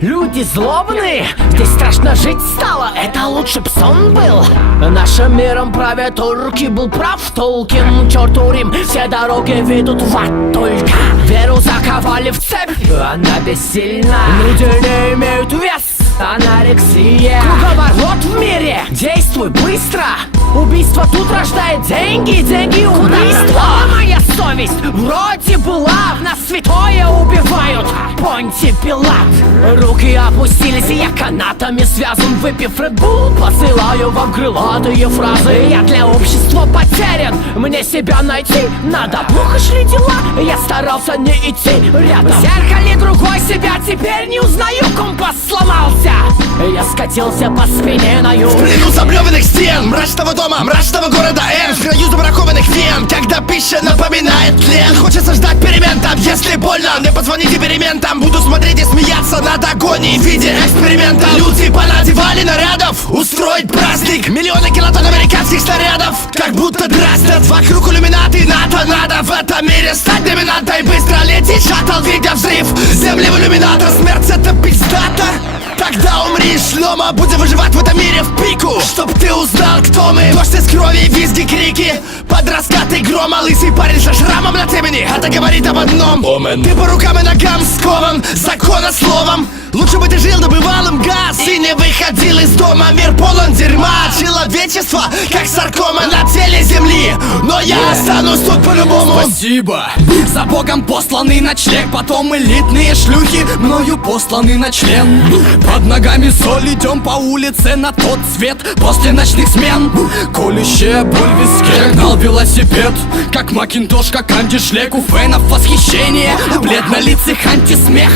Люди злобные, здесь страшно жить стало. Это лучше б сон был. Нашим миром правят турки, был прав Толкин. Черту Рим, все дороги ведут в ад только. Веру заковали в цепь, она бессильна. Люди не имеют вес, анорексия. Круговорот в мире, действуй быстро. Убийство тут рождает деньги, деньги убийства. Моя совесть вроде была, в нас святое убивают. Понти Пилат. Руки опустились, и я канатами связан. Выпив Red Bull, посылаю вам крылатые фразы. Я для общества потерян, мне себя найти надо. Плохо шли дела, я старался не идти рядом. В зеркале другой себя теперь не узнаю. Компас сломался, я скатился по спине на юг. В плену заблеванных стен, мрачного дома, мрачного города Н. В краю забракованных вен, когда пища напоминает тлен. Хочется ждать перемен там, если больно, мне позвоните перементам. Буду смотреть и смеяться над агонией в виде эксперимента. Люди понадевали нарядов, устроить праздник. Миллионы килотонн американских снарядов, как будто дразнят. Вокруг иллюминаты, НАТО надо в этом мире стать доминантой. Быстро летит шаттл, видя взрыв земли в иллюминатор. Смерть это пиздата. Тогда умри, шлема, будем выживать в этом мире в пику. Чтоб ты узнал, кто мы. Дождь из крови, визги, крики, под раскаты грома. Лысый парень со шрамом на темени, это говорит об одном. Ты по рукам и ногам скован законословом. Лучше бы ты жил добывалым газ и не выходил из дома. Мир полон дерьма, человечество как саркома на теле земли. Но я останусь тут по-любому. Спасибо за богом посланный ночлег. Потом элитные шлюхи мною посланы на член. Под ногами соль, идем по улице на тот свет. После ночных смен колющая боль в виске. Гнал велосипед, как Макинтош, как Анди Шлек. У фенов восхищение, бледнолицых антисмех.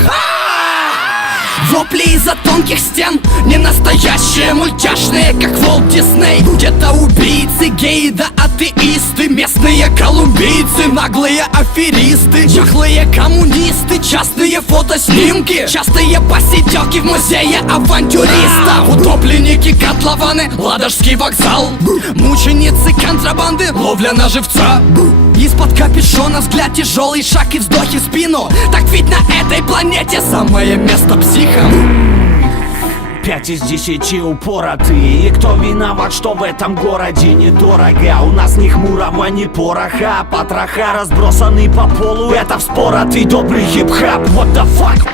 Вопли из-за тонких стен, не настоящие, мультяшные, как Волт Дисней. Где-то убийцы, геи да атеисты, местные колумбийцы, наглые аферисты, чахлые коммунисты, частные фотоснимки, частые посиделки в музее авантюристов. Утопленники, котлованы, Ладожский вокзал, мученицы контрабанды, ловля на живца. Из-под капюшона взгляд тяжелый, шаг и вздохи в спину. Так ведь на этой планете самое место психам. 5 из 10 упоротые. И кто виноват, что в этом городе недорого? У нас ни хмурого, ни пороха, потроха разбросаны по полу. Это вспоротый добрый хип-хап. What the fuck?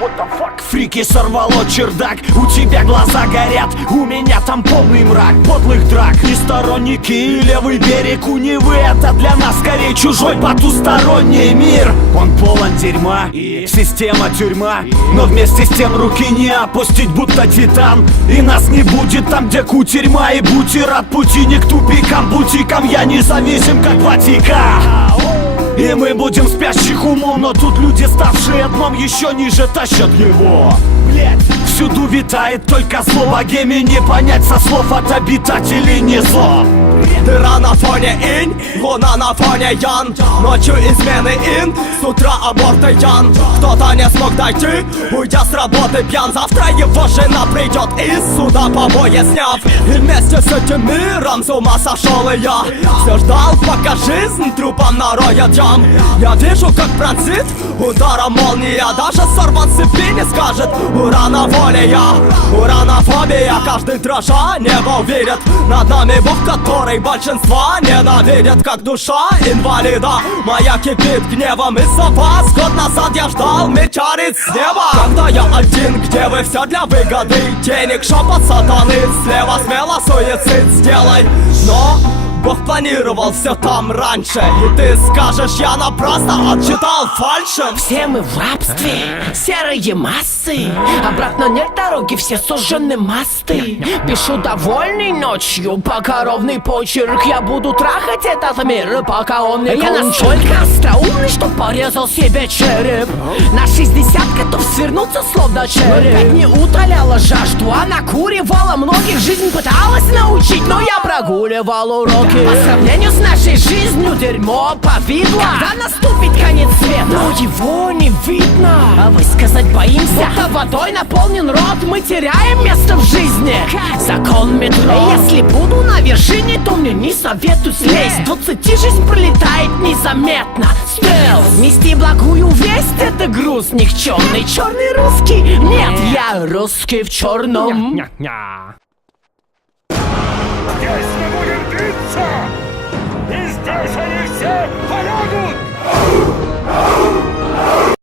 Фрики сорвало чердак. У тебя глаза горят, у меня там полный мрак. Подлых драк, и сторонники, и левый берег у Невы. Это для нас скорее чужой потусторонний мир. Он полон дерьма, система тюрьма. Но вместе с тем руки не опустить, будто титан. И нас не будет там, где кутерьма. И будь рад пути не к тупикам, бутикам. Я независим, как Ватикан. И мы будем спящих умом. Но тут люди, ставшие дном, еще ниже тащат его. Блять, всюду витает только зло. Богеме не понять со слов от обитателей не зло. Дыра на фоне инь, луна на фоне ян. Ночью измены ин, с утра аборты ян. Кто-то не смог дойти, уйдя с работы пьян. Завтра его жена придет из суда побои сняв. И вместе с этим миром с ума сошел и я. Все ждал, пока жизнь трупом нароет ям. Я вижу, как пронзит ударом молния. Даже сорван с цепи не скажет уранофобия. Уранофобия, каждый дрожа небо верит. Над нами Бог, который большинства ненавидят, как душа инвалида. Моя кипит гневом из-за вас. Год назад я ждал метеорит с неба. Когда я один, где вы все для выгоды денег. Шепот сатаны, слева смело суицид сделай. Но Бог планировал все там раньше. И ты скажешь, я напрасно отчитал фальшем. Все мы в рабстве, серые массы. Обратно нет дороги, все сожжены мосты. Пишу довольный ночью, пока ровный почерк. Я буду трахать этот мир, пока он не кончен. Я настолько остроумный, что порезал себе череп. На 60 готов свернуться, словно череп. Опять не утоляла жажду, она куривала многих. Жизнь пыталась научить, но я прогуливал уроки. По сравнению с нашей жизнью дерьмо повидло. Когда наступит конец света, но его не видно, а высказать боимся. Будто водой наполнен рот, мы теряем место в жизни. Закон метро. Если буду на вершине, то мне не советую слезть. 20 жизнь пролетает незаметно. Стелс. Нести благую весть — это груз никчемный. Черный русский? Нет, я русский в черном. Здесь мы будем биться! И здесь они все полягут!